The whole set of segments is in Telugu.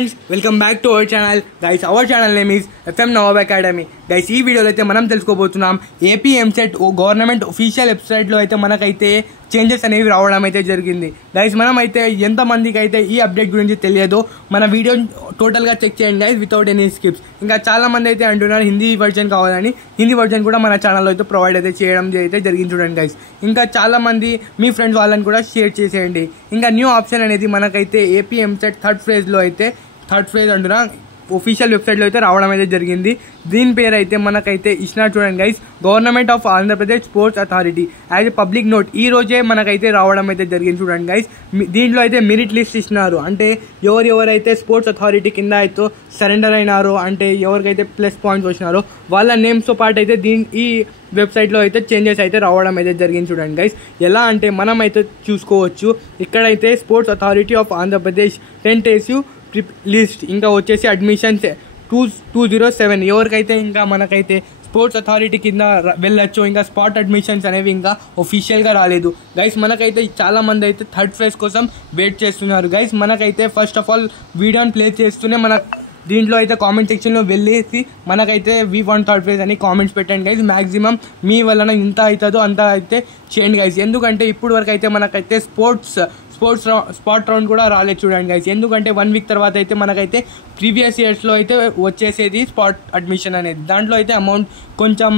friends, welcome back to our channel. Guys, our channel name is FM Nawab Academy. Guys, ఈ వీడియోలో అయితే మనం తెలుసుకోబోతున్నాం AP EAMCET government official website లో అయితే మనకైతే చేంజెస్ అనేవి రావడం అయితే జరిగింది. గైస్, మనం అయితే ఎంత మందికి అయితే ఈ అప్డేట్ గురించి తెలియదో మన వీడియో టోటల్ గా చెక్ చేయండి గైస్, వితౌట్ ఎనీ స్కిప్స్. ఇంకా చాలా మంది అయితే అంటున్నారు హిందీ వర్జన్ కావాలని. హిందీ వర్జన్ కూడా మన ఛానల్లో అయితే ప్రొవైడ్ అయితే చేయడం అయితే జరిగింది చూడండి గైస్. ఇంకా చాలా మంది మీ ఫ్రెండ్స్ వాళ్ళని కూడా షేర్ చేసేయండి. ఇంకా న్యూ ఆప్షన్ అనేది మనకైతే ఏపీ ఎంసెట్ థర్డ్ ఫేజ్ అంటున్నా ఒఫీషియల్ వెబ్సైట్లో అయితే రావడం అయితే జరిగింది. దీని పేరు అయితే మనకైతే ఇచ్చినారు చూడండి guys, government of Andhra Pradesh sports authority as a public note. ఈ రోజే మనకైతే రావడం అయితే జరిగింది చూడండి గైస్. దీంట్లో అయితే మెరిట్ లిస్ట్ ఇచ్చినారు. అంటే ఎవరైతే స్పోర్ట్స్ అథారిటీ కింద అయితే సరెండర్ అయినారో, అంటే ఎవరికైతే ప్లస్ పాయింట్స్ వచ్చినారో వాళ్ళ నేమ్స్తో పాటు అయితే ఈ వెబ్సైట్లో అయితే చేంజెస్ అయితే రావడం అయితే జరిగింది చూడండి గైస్. ఎలా అంటే మనం అయితే చూసుకోవచ్చు, ఇక్కడైతే sports authority of Andhra Pradesh tentative list, ఇంకా వచ్చేసి అడ్మిషన్స్ 2007 ఎవరికైతే ఇంకా మనకైతే స్పోర్ట్స్ అథారిటీ కింద వెళ్ళొచ్చు. ఇంకా స్పాట్ అడ్మిషన్స్ అనేవి ఇంకా ఒఫీషియల్గా రాలేదు గైస్. మనకైతే చాలా మంది అయితే థర్డ్ ఫేజ్ కోసం వెయిట్ చేస్తున్నారు గైస్. మనకైతే ఫస్ట్ ఆఫ్ ఆల్ వీడియోని ప్లే చేస్తూనే మన దీంట్లో అయితే కామెంట్ సెక్షన్లో వెళ్ళేసి మనకైతే వీ వాంట్ థర్డ్ ఫేజ్ అని కామెంట్స్ పెట్టండి గైస్. మ్యాక్సిమం మీ వలన ఇంత అవుతుందో అంత అయితే చేయండి గైస్. ఎందుకంటే ఇప్పుడు వరకు అయితే మనకైతే స్పాట్ రౌండ్ కూడా రాలేదు చూడండి గైస్. ఎందుకంటే 1 వీక్ తర్వాత అయితే మనకైతే ప్రీవియస్ ఇయర్స్లో అయితే వచ్చేసేది స్పాట్ అడ్మిషన్ అనేది. దాంట్లో అయితే అమౌంట్ కొంచెం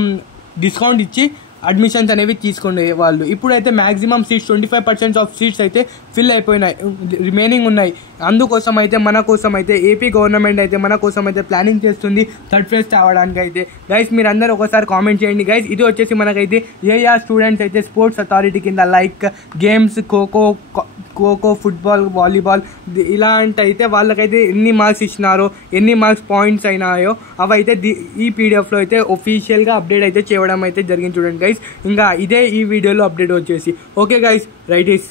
డిస్కౌంట్ ఇచ్చి అడ్మిషన్స్ అనేవి తీసుకునే వాళ్ళు. ఇప్పుడైతే మ్యాక్సిమం సీట్స్ 25% ఆఫ్ సీట్స్ అయితే ఫిల్ అయిపోయినాయి, రిమైనింగ్ ఉన్నాయి. అందుకోసం అయితే మన కోసం అయితే ఏపీ గవర్నమెంట్ అయితే మన కోసం అయితే ప్లానింగ్ చేస్తుంది థర్డ్ ఫేజ్ తేవడానికి అయితే. గైస్, మీరు అందరూ ఒకసారి కామెంట్ చేయండి గైస్. ఇది వచ్చేసి మనకైతే స్టూడెంట్స్ అయితే స్పోర్ట్స్ అథారిటీ కింద like games, kho kho, football, volleyball ఇలాంటి అయితే వాళ్ళకైతే ఎన్ని మార్క్స్ ఇచ్చినారో, ఎన్ని మార్క్స్ పాయింట్స్ అయినాయో అవైతే ఈ పీడిఎఫ్లో అయితే ఒఫీషియల్గా అప్డేట్ అయితే చేయడం అయితే జరిగింది చూడండి గైస్. ఇంకా ఇదే ఈ వీడియోలో అప్డేట్ వచ్చేసి. Okay guys, right is